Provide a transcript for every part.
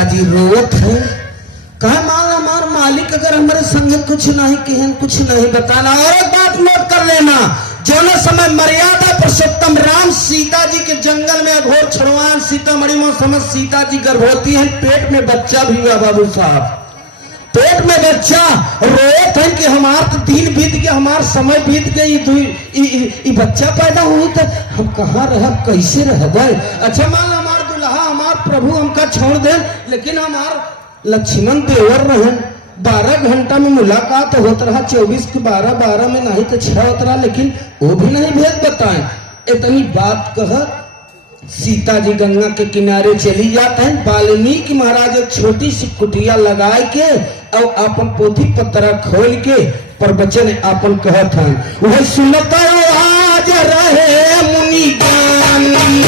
सीता जी रोवत है, कहा माल हमार मालिक अगर हमारे संग कुछ नहीं कहन, कुछ नहीं बताना। और एक बात नोट कर लेना, जो न समय मर्यादा पुरुषोत्तम राम सीता जी के जंगल में अघोर छड़वान सीतामढ़ी में समझ सीता जी गर्भवती है, पेट में बच्चा भी हुआ बाबू साहब, पेट में बच्चा रोत है कि हमार तो दिन बीत गया, हमार समय बीत गई, बच्चा पैदा हुई तो हम कहाँ रह, कैसे रह गए। अच्छा मान हमार दुल्हा हमार प्रभु हमका छोड़ दे, लेकिन हमार लक्ष्मण देवर रहे, 12 घंटा में मुलाकात होता रहा, 24 के 12, 12 में नहीं तो 6 होता रहा, लेकिन वो भी नहीं भेद बताए। इतनी बात कह सीता जी गंगा के किनारे चली जाते हैं। वाल्मीकि महाराज एक छोटी सी कुटिया लगाए के और अपन पोथी पत्रा खोल के प्रवचन अपन कहत हैं, वह सुनता आज रहे मुनि ज्ञानी,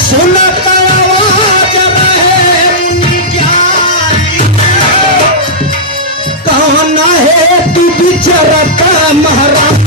सुनता आज रहे मुनि ज्ञानी, कहना है तू बिचरता महाराज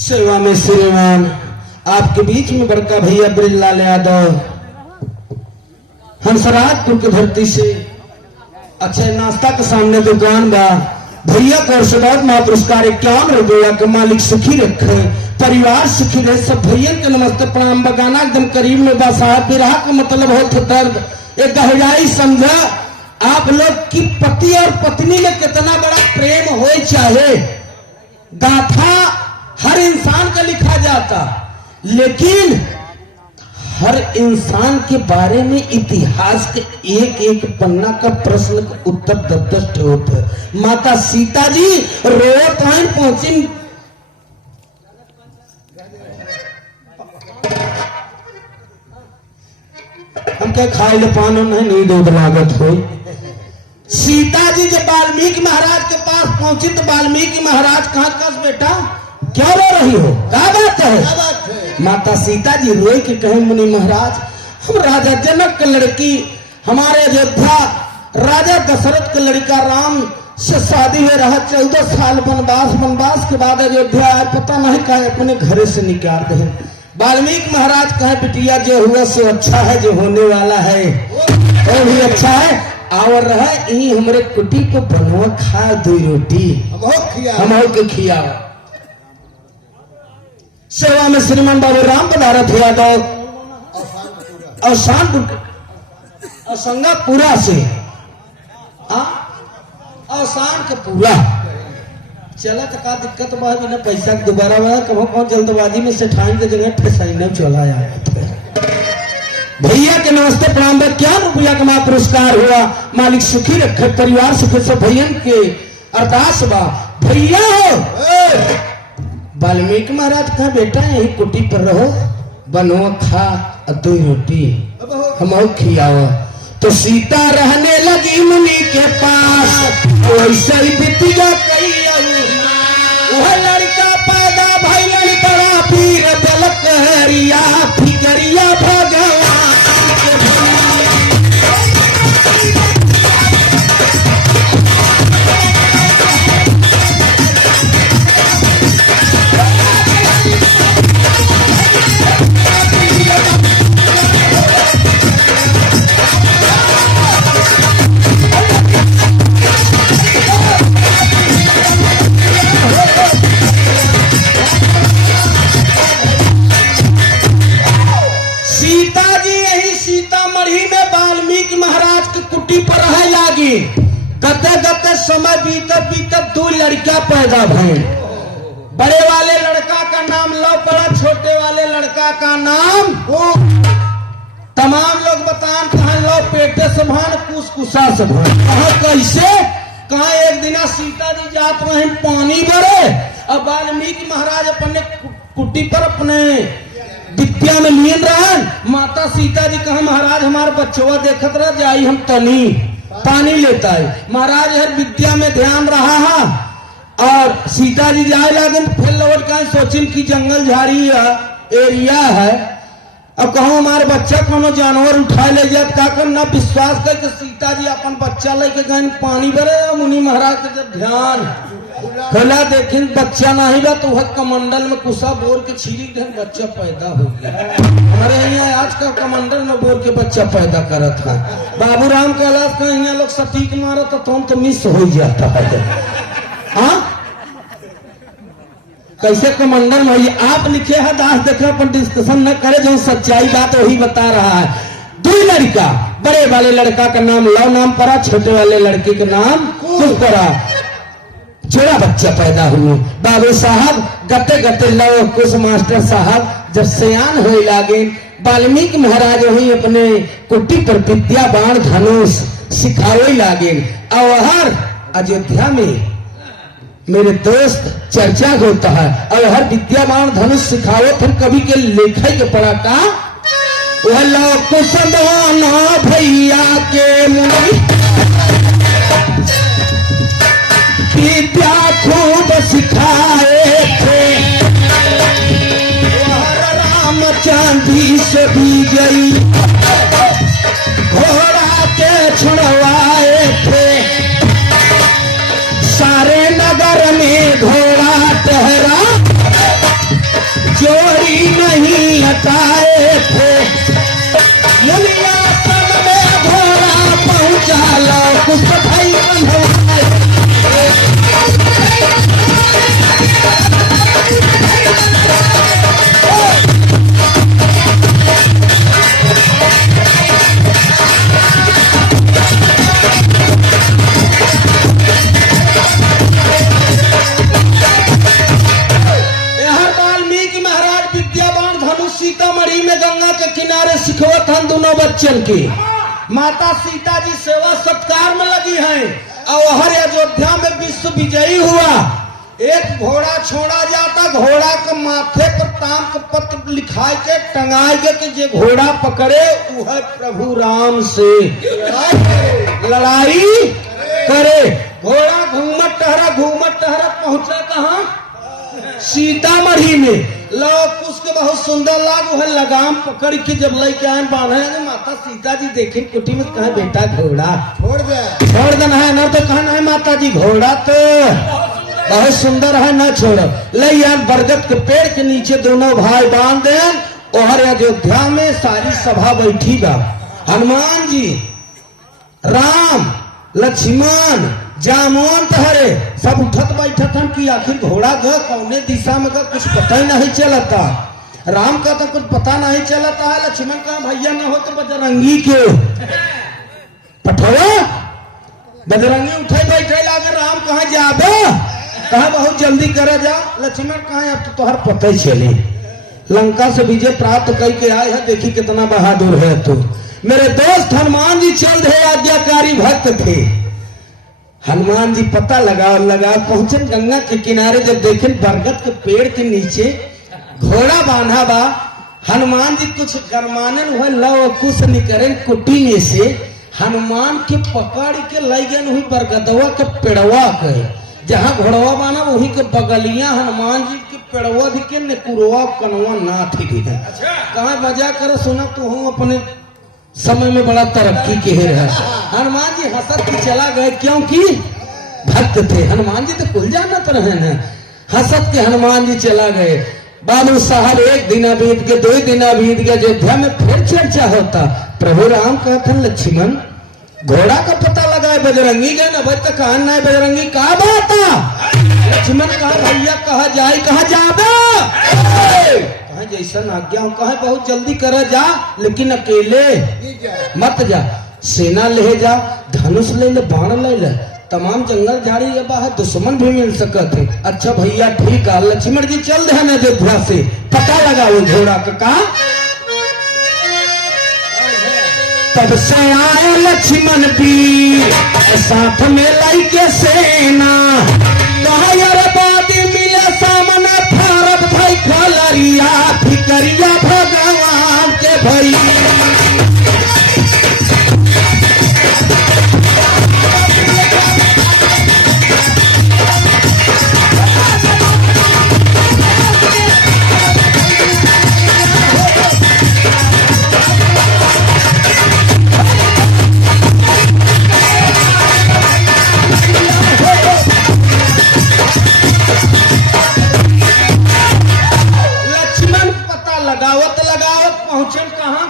सेवा में श्रीमान आपके बीच में बड़का भैया ब्रिजलाल यादव हंसराजपुर की धरती से। अच्छा नाश्ता के सामने दुकान बा, भैया का आशीर्वाद महापुरस्कार 51 रुपया के मालिक सुखी रखे, परिवार सुखी रहे। सब भैया के नमस्ते प्रणाम। बगाना एकदम करीब में बा साहब, विरह का मतलब हो दर्द, एक गहराई समझा आप लोग की पति और पत्नी में कितना बड़ा प्रेम हो, चाहे गाथा हर इंसान का लिखा जाता, लेकिन हर इंसान के बारे में इतिहास के एक एक पन्ना का प्रश्न का उत्तर 10-10 होता है। माता सीता जी रोत हैं पहुंची, हम क्या खाए ले पानो नहीं दूध लागत हो। सीता जी जब वाल्मीकि महाराज के पास पहुंची तो वाल्मीकि महाराज कहाँ कस बेटा क्या रो रही हो, क्या बात है। माता सीता जी रोए के कहे मुनि महाराज हम राजा जनक के लड़की, हमारे अयोध्या राजा दशरथ के लड़का राम से शादी में रहा, 14 साल वनवास के बाद अयोध्या आए, पता नहीं कहे अपने घरे से निकाल दे। वाल्मीकि महाराज कहे बिटिया जो हुआ सो अच्छा है, जो होने वाला है वो भी अच्छा है, और रहा यही हमारे कुटी को बनवा खा 2 रोटी हम के खिया। सेवा में श्रीमान बाबू राम पधारत यादव और शानपुर संगापुरा से शान के पूरा चला तो का दिक्कत बा, बिना पैसा के दोबारा कहो जल्दबाजी में सेठाई के जगह ठेसाई चला आया। भैया के नमस्ते प्रणाम। 51 रुपया का मां पुरस्कार हुआ, मालिक सुखी रखे, परिवार सुखी। सब भैया के अरदास बा, भैया हो वाल्मीकि महाराज कहा बेटा यही कुटी पर रहो, बनो खा 2 रोटी हम खियाओ। तो सीता रहने लगी मुनि के पास, वैसे ही बिटिया कई वह लड़का पैदा भइल बड़ा पीर दलक हरिया फिकरिया भगवान। गते समय बीतत 2 लड़का पैदा भइल। बड़े वाले लड़का का नाम लव पड़ा, छोटे वाले लड़का का नाम तमाम लोग बतान कहा लव पेटे से भान कुसकुसा से भान। कहा कैसे? कहा एक दिना सीता जी जात रहे पानी भरे और वाल्मीकि महाराज अपने कुटी पर अपने विद्या में लीन रहे। माता सीता जी कहा महाराज हमारा बच्चवा देखत रह जाई हम तनी पानी लेता है। महाराज हर विद्या में ध्यान रहा है और सीता जी जाए लगे फिर लौट कर सोचिन की जंगल झाड़ी एरिया है। अब कहो हमारे बच्चा कोनो जानवर उठाए ले जाए का करना विश्वास कर कि सीता जी अपन बच्चा लेके गए पानी भरे। मुनि महाराज के जब ध्यान खोला देखें बच्चा नहीं बा तो वह कमंडल में कुसा बोर के छिड़ी धन बच्चा पैदा हो गया। हमारे यहाँ आज का कमंडल में बोर के बच्चा पैदा करत है। बाबू राम कैलाश का यहाँ लोग सटीक मारा तो मिस हो जाता है। हाँ कैसे कमंडल में आप लिखे है दास देखा पर डिस्कशन न करे, जो सच्चाई बात वही बता रहा है। दो लड़का, बड़े वाले लड़का का नाम लव नाम पड़ा, छोटे वाले लड़के का नाम कुछ पड़ा। जोड़ा बच्चा पैदा हुए। बाबू साहब गते गते लव कुछ मास्टर साहब जब सयान हो लागे वाल्मीकि महाराज वही अपने कुटी पर विद्या बाण धनुष सिखावे लागे। और हर अयोध्या में मेरे दोस्त चर्चा होता है और हर विद्यामान धनुष सिखाओ फिर कभी के लेखा के पड़ा का वह लव कुशलवाना भैया के मुनि विद्या खूब सिखाए थे। राम चांदी से दी गई घोड़ा के छुड़वाए थे। सारे नगर में घोड़ा टहरा जोड़ी नहीं हटाए थे। मुनिया सब में घोड़ा पहुंचा लो कुछ भाई बंधवाए। सीतामढ़ी में गंगा के किनारे सिखवत हम दोनों बच्चन की। माता सीता जी सेवा सत्कार में लगी हैं और हर अयोध्या में विश्व विजयी हुआ। एक घोड़ा छोड़ा जाता, घोड़ा के माथे पर ताम के पत्र लिखाए के टंगाए के कि जे घोड़ा पकड़े वह प्रभु राम से लड़ाई करे। घोड़ा घूमत टहरा पहुंचा कहाँ? सीतामढ़ी में। लोग उसके बहुत सुंदर लाग वह लगाम पकड़ के जब लेके आए बांधे माता सीता जी देखे कुटी में कहा बेटा घोड़ा छोड़ देना है ना तो कहा है माता जी घोड़ा तो बहुत सुंदर है ना छोड़ो। ले यार बरगद के पेड़ के नीचे दोनों भाई बांध दे और अयोध्या में सारी सभा बैठी बा। हनुमान जी, राम, लक्ष्मण, जामुन तहरे सब उठत बैठत हम कि आखिर घोड़ा ग कौने दिशा में ग कुछ पता ही नहीं चलता। राम का तो कुछ पता नहीं चलता है। लक्ष्मण का भैया न हो तो बजरंगी के पठवा बजरंगी उठे बैठे लागे। राम कहा जाबे? कहा बहुत जल्दी करे जा। लक्ष्मण कहा अब तो तुहर पता ही चले लंका से विजय प्राप्त करके आए है, देखी कितना बहादुर है तू। मेरे दोस्त हनुमान जी चल रहे आज्ञाकारी भक्त थे। हनुमान जी पता लगा पहुंचे गंगा के किनारे। जब देखे बरगद के पेड़ के नीचे घोड़ा बांधा बा। हनुमान जी कुछ गरमाने हुए लव कुछ निकरे कुटी में से हनुमान के पकड़ के ले गए हुई बरगदवा के पेड़वा के जहाँ घोड़वा बाना वही के बगलिया हनुमान जी के पेड़वा दिखे नेकुरवा कनवा ना थी। कहा बजा कर सुना तू हूँ अपने समय में बड़ा तरक्की के है। हनुमान जी हंसत के चला गए क्योंकि भक्त थे। हनुमान जी तो कुल जानत रहे हैं। हंसत के हनुमान जी चला गए। बाबू साहब एक दिन बीत के 2 दिन बीत गए। अयोध्या में फिर चर्चा होता। प्रभु राम कहते लक्ष्मण घोड़ा का पता लगा बजरंगी गए ना बच कहा नहीं बजरंगी कहा बात। लक्ष्मण कहा भैया कहा जाए कहा जाबे जैसा आज्ञा कहा बहुत जल्दी करे जा लेकिन अकेले मत जा। सेना ले जा, धनुष ले ले, बाण ले ले तमाम जंगल झाड़ी ये बाहर दुश्मन भी मिल सकत है। अच्छा भैया ठीक है, लक्ष्मण जी चल रहे हैं अयोध्या से, पता लगाओ घोड़ा का कहा। तब से आए लक्ष्मण भी साथ में लाई के सेना, बादी मिले सामने फारब भाई खलरिया फिकरिया भगवान के भाई।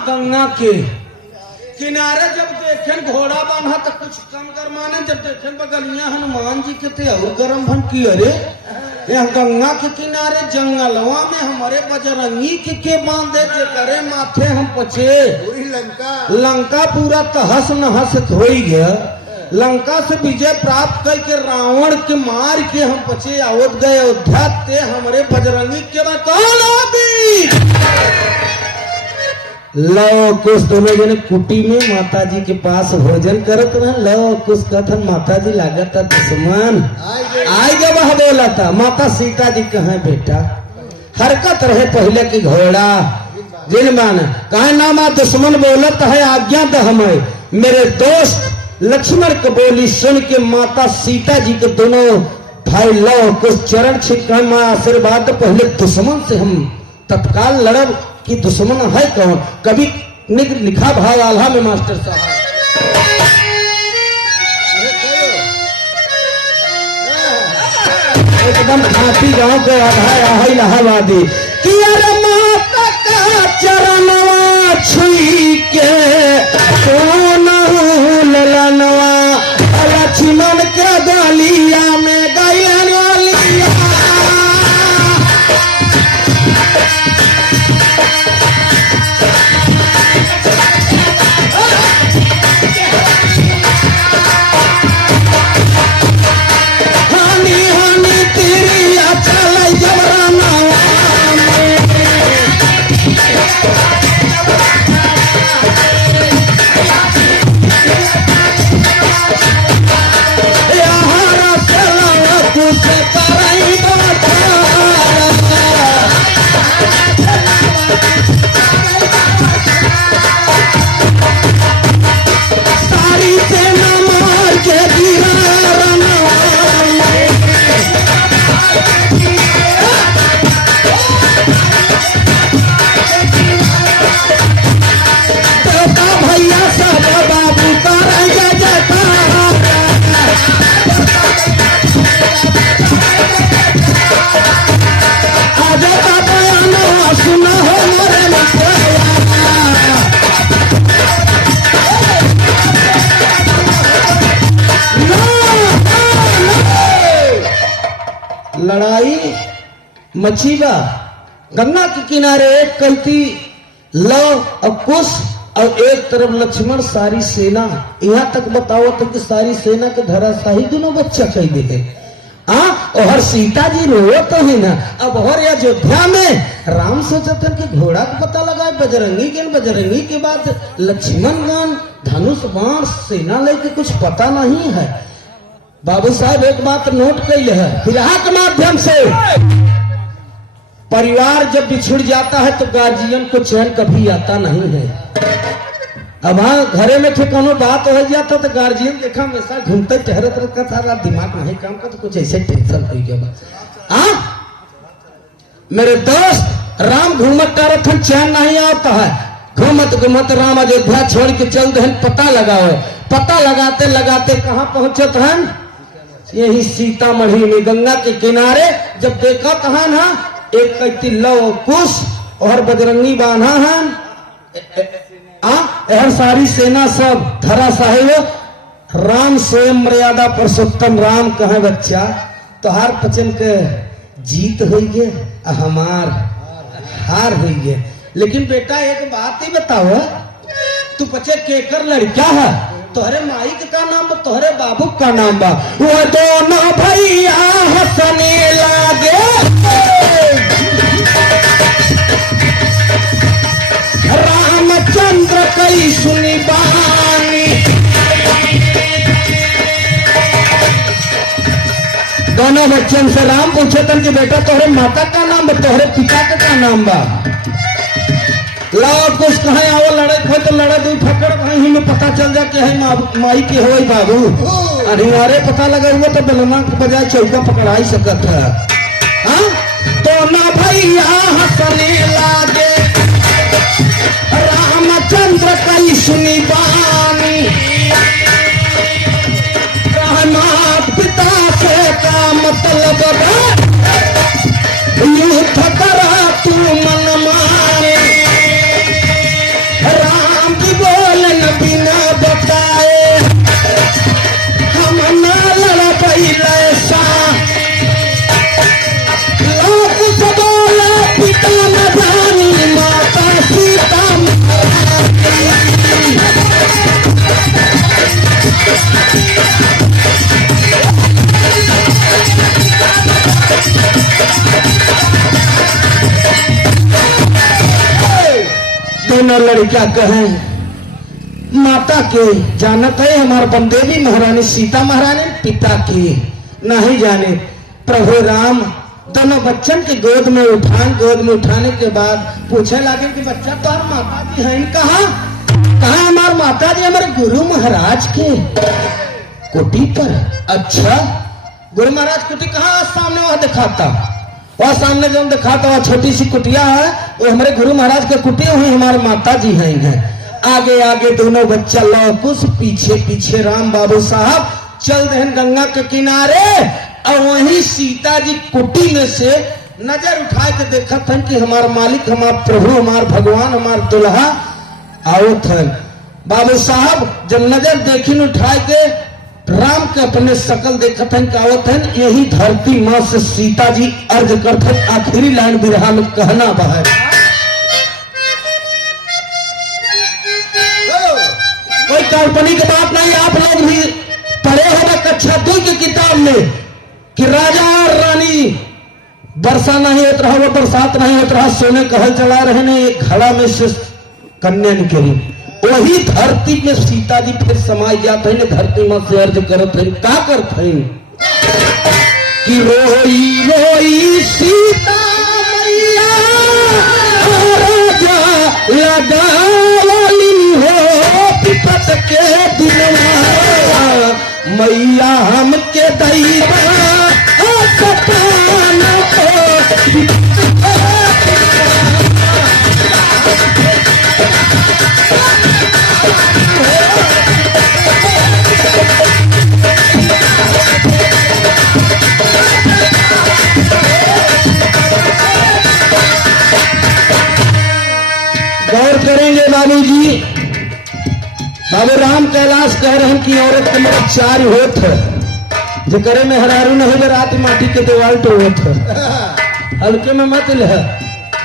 गंगा के किनारे जब देखें घोड़ा बांधा तो कुछ कम गरमाने, जब देखें बगलिया हनुमान जी के थे और गरम भन की। अरे यह गंगा के किनारे जंगलवा में हमारे बजरंगी के बांधे जे करे माथे हम पचे। लंका पूरा तहस नहस हो गया। लंका से विजय प्राप्त करके रावण के मार के हम पचे आवत गए अयोध्या ते हमारे बजरंगी के बाद लव कुछ दोनों जने कुटी में माता जी के पास भोजन करत रहे। लव कुछ कथन माता जी लागत दुश्मन आई गए वह बोला था। माता सीता जी कहे बेटा हरकत रहे पहले की घोड़ा जिन मान कहे ना मां दुश्मन बोलत है आज्ञा द हमें। मेरे दोस्त लक्ष्मण को बोली सुन के माता सीता जी के दोनों भाई लव कुछ चरण छिप मां आशीर्वाद पहले दुश्मन से हम तत्काल लड़ब कि दुश्मन है कौन। कभी लिखा भाव आल्हा में मास्टर साहब एकदम झांसी गांव के आधा इलाहाबादी कि अरे माता का चरणवा छुई के ललनवा लक्ष्मण के गलिया में गैया लड़ाई मचीगा। गंगा के किनारे एक कहती लव और कुश और एक तरफ लक्ष्मण सारी सेना। यहाँ तक बताओ तो कि सारी सेना के धराशाही दोनों बच्चा कह दे और सीता जी रो तो है ना। अब और अयोध्या में राम सोचते कि घोड़ा का पता लगाए बजरंगी के बाद लक्ष्मण गण धनुष बाण सेना लेके कुछ पता नहीं है। बाबू साहब एक बात नोट कैले है विवाह के माध्यम से परिवार जब बिछुड़ जाता है तो गार्जियन को चैन कभी आता नहीं है। अब हाँ घरे में ठिकानो बात हो जाता तो गार्जियन देखा हमेशा घूमते टहरत रहता था, दिमाग नहीं काम का तो कुछ ऐसे टेंशन हो गया। मेरे दोस्त राम घूमत टहरत चैन नहीं आता है। घूमत घूमत राम अयोध्या छोड़ के चल दे पता लगाओ। पता लगाते लगाते कहाँ पहुंचत हैं यही सीतामढ़ी में गंगा के किनारे। जब देखा कहा ना एक कहती लव कुश और बजरंगी बांधा है सारी सेना सब धराशाही। राम स्वयं मर्यादा पुरुषोत्तम राम कहे बच्चा तोहार पचन के जीत हो गए हमार हार हो गए। लेकिन बेटा एक बात ही बताओ तू पचे केकर लड़का है तोहरे माई का नाम बा, तोहरे बाबू का नाम बा। वो दोनों भैया हंसने लागे, रामचंद्र कई सुनी बानी। दोनों बच्चन से राम पूछे तन कि बेटा तोहरे माता का नाम बा, तोहरे पिता का नाम बा। लाओ कुछ कहे आओ लड़े खो तो लड़े दू ठक्कर कहीं में पता चल जा कि है माई के हो बाबू। अनिवार्य पता लगा हुआ तो बेलना के बजाय चौका पकड़ा ही सकत है। हाँ तो ना भैया हंसने लागे, रामचंद्र कई सुनी बानी। मात पिता से का मतलब युद्ध करा तू मन मारे। राम जी बोलन बिना बताए हम ना लड़ पहले सा। लोग से बोले पिता न जानी माता सीता। दोनों लड़कियां कहें माता के जानत है हमारे बंदेवी महारानी सीता महारानी, पिता की नहीं जाने। प्रभु राम दोनों बच्चन के गोद में उठाने के बाद पूछे लगे कि बच्चा तो माता जी है कहाँ? कहाँ हमारे माता जी? हमारे गुरु महाराज के कुटी पर। अच्छा गुरु महाराज कुटी कहाँ? सामने वहां दिखाता, वह सामने जो दिखाता वह छोटी सी कुटिया है, वो हमारे गुरु महाराज के कुटी हुई हमारे माता जी हैं। आगे आगे दोनों बच्चा लौकुश, पीछे पीछे राम बाबू साहब चल रहे गंगा के किनारे। और वहीं सीता जी कुटी में से नजर उठा के देखा था कि हमारा मालिक, हमारा प्रभु, हमारा भगवान, हमारा दुल्हा आओ थे। बाबू साहब जब नजर देखी उठा के राम के अपने शकल देखत हैं आवत हैं, यही धरती माँ से सीता जी अर्ज करते। आखिरी लाइन बिरहा में कहना बा, कोई काल्पनिक बात नहीं। आप लोग भी पढ़े होगा कक्षा 2 की किताब में कि राजा और रानी वर्षा नहीं होता रहा, वो बरसात नहीं होता रहा, सोने कहल चला रहे ने, एक घड़ा में से कन्या निकली। वही धरती में सीता जी फिर समाई जाते हैं, धरती मां से अर्ज करत है। का करत है कि रोई रोई सीता मैया राजा लगावली हो विपत के दिनवा। मैया हमके दैवा सताना गौर करेंगे बाबू जी। बाबू राम कैलाश कह रहे हैं कि औरत के मेरे 4 होत है, जो करे में हरारू नहीं ले रात माटी के दीवार तो होत है। हल्के में मत ले,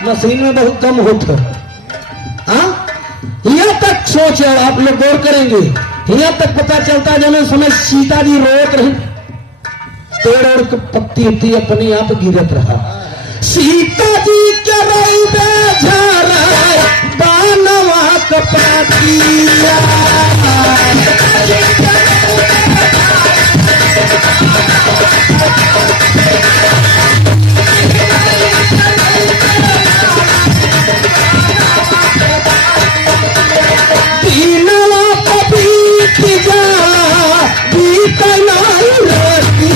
मशीन में बहुत कम होत है। यहाँ तक सोच आप लोग गौर करेंगे, यहाँ तक पता चलता जब समय सीता जी रोत रही, पेड़ और पत्ती उत्ती अपने आप गिरत रहा। सीता जी के रोबे झारा बानवा कपातिया। तीनवा पपीत जा बीतना रहती।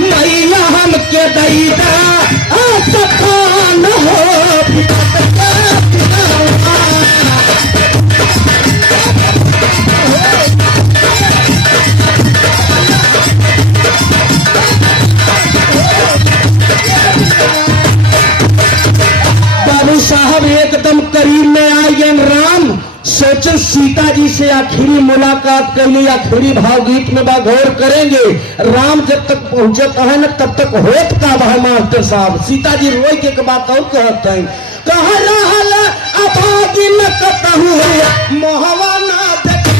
मैया हमके दैदा सखान हो बाबू साहब एकदम करीब में आ गए राम। सोचन सीता जी से आखिरी मुलाकात करनी, आखिरी भावगीत में गौर करेंगे। राम जब तक पहुंचता है न तब तक होत का बहा मास्टर साहब। सीता जी रोई के बात और कहते हैं, कह रहल अभागी न कतहु मोहवा ना देखा।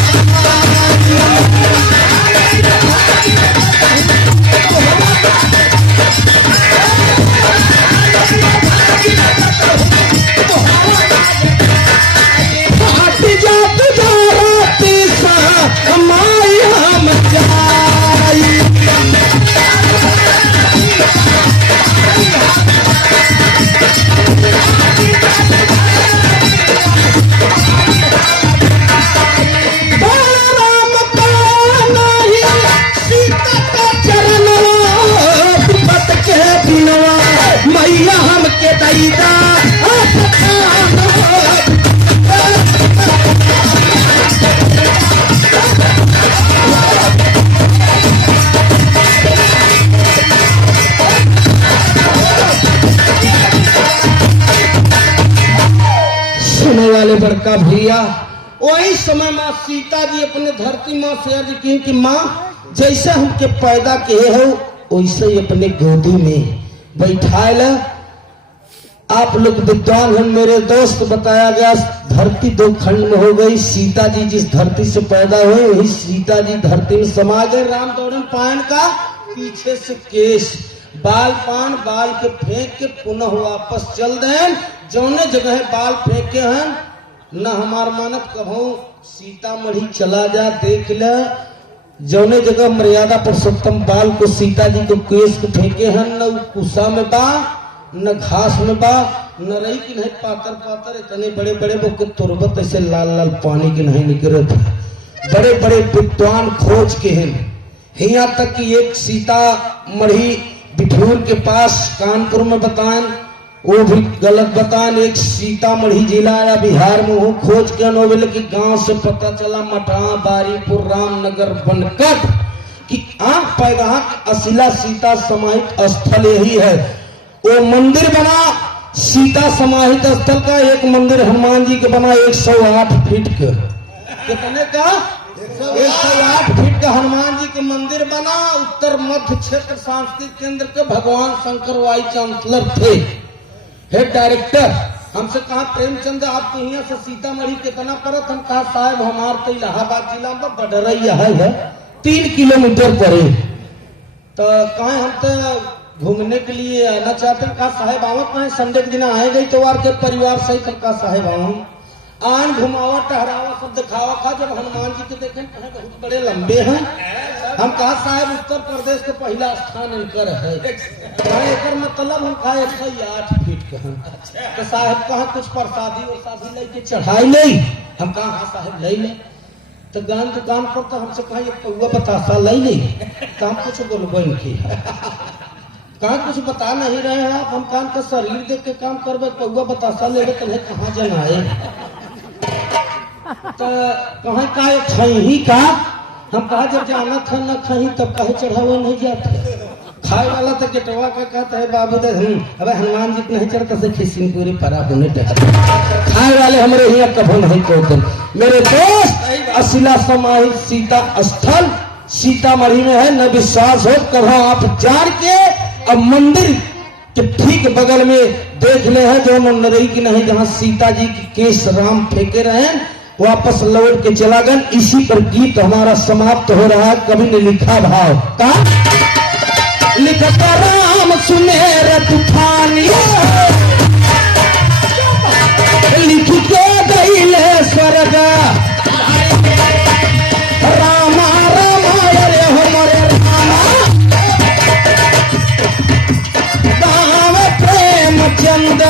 बड़का भैया वही समय माँ सीता जी अपने धरती माँ से अर्ज की कि माँ जैसे हमके पैदा किए हो वैसे ही अपने गोदी में बैठाए। आप लोग विद्वान हैं मेरे दोस्त, बताया गया धरती दो खंड में हो गई। सीता जी जिस धरती से पैदा हुए वही सीता जी धरती में समा गए। राम दौड़न पान का पीछे से केश बाल पान बाल के फेंक के पुनः वापस चल दें। जौने जगह बाल फेंके हैं न हमार मानत कहूँ सीतामढ़ी चला जा देख ले। जौने जगह मर्यादा पुरुषोत्तम बाल को सीता जी को केश को फेंके हैं न कुसा में बा न घास में बा न रही की नहीं पातर पातर इतने बड़े बड़े वो तुरबत ऐसे लाल लाल पानी के नहीं निकले थे। बड़े बड़े विद्वान खोज के हैं। यहाँ तक कि एक सीतामढ़ी बिठूर के पास कानपुर में बताएं वो भी गलत बताएं। एक सीतामढ़ी जिला या बिहार में हो खोज के नोवेल की गांव से पता चला मटरा बारीपुर रामनगर बनकट कि आंख पैदा अशिला सीता समाहित स्थल यही है। वो मंदिर बना सीता समाहित स्थल का एक मंदिर हनुमान जी के बना 108 फीट के। कितने का 108 फीट का हनुमान जी के मंदिर बना। उत्तर मध्य क्षेत्र सांस्कृतिक केंद्र के भगवान शंकर वाई चांसलर थे, हेड डायरेक्टर। हमसे कहा प्रेमचंद आपके यहाँ से सीतामढ़ी कितना परत? हम कहा साहब हमार तो इलाहाबाद जिला में बडरैया है 3 किलोमीटर परे। तो कहा हम तो घूमने के लिए आना चाहते हैं। कहा साहेब आवत कहा संडे के दिन आए गई तो वार के परिवार सहित। कहा साहेब आऊ आन घुमावा टहरावा सब दिखावा खा। जब हनुमान जी के देखें कहा बहुत बड़े लंबे हैं। हम कहा साहब उत्तर प्रदेश के पहला स्थान इनकर है। एक मतलब हम कहा 108 फीट के हैं। तो साहब कहा कुछ प्रसादी और शादी लेके चढ़ाई नहीं। हम कहा हाँ साहब ले ले। तो गान दुकान पर तो हमसे कहा ये पौवा बतासा ले ले। तो हम कुछ बोलबो इनकी कहा कुछ बता नहीं रहे हैं आप। हम काम का शरीर देख के काम करबे पौवा बतासा ले ले तो कहाँ जनाए। तो कहा खाई का हम कहा जब जाना था न खाई तब कहे चढ़ावा नहीं जाते। खाए वाला तो गेटवा का कहता है बाबू दे अबे हनुमान जी नहीं चढ़ता से खिसिन पूरी परा होने टका। खाए वाले हमारे यहाँ कभो नहीं कहते। मेरे दोस्त अशिला समाहित सीता स्थल सीतामढ़ी में है। न विश्वास हो कहो आप जान के अब मंदिर के ठीक बगल में देख ले है जो नरई की नहीं जहाँ सीता जी की केश राम फेंके रहे वापस लौट के चला गया। इसी पर गीत हमारा समाप्त हो रहा है। कवि ने लिखा भाव का लिखता राम सुमेर तूफानी लिख के गईले स्वर्ग रामा रामा रे हमरे रामा गाँव प्रेम चंद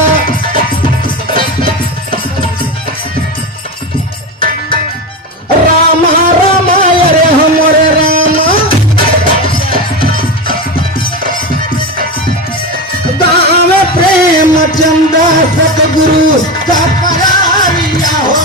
चंदा सतगुरु का परारिया हो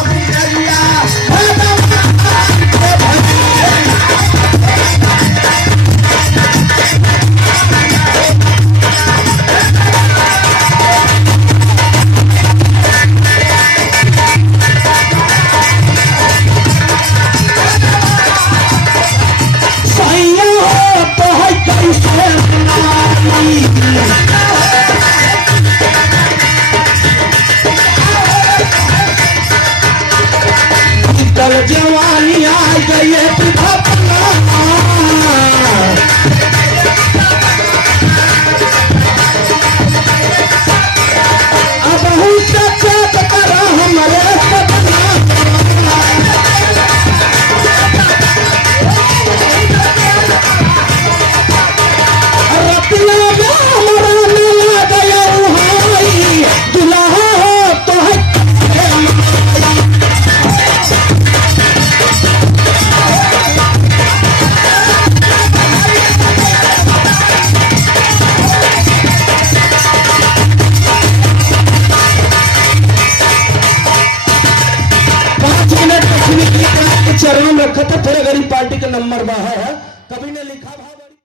रखा था, फिर गरीब पार्टी का नंबर बाहर है, कभी ने लिखा भाई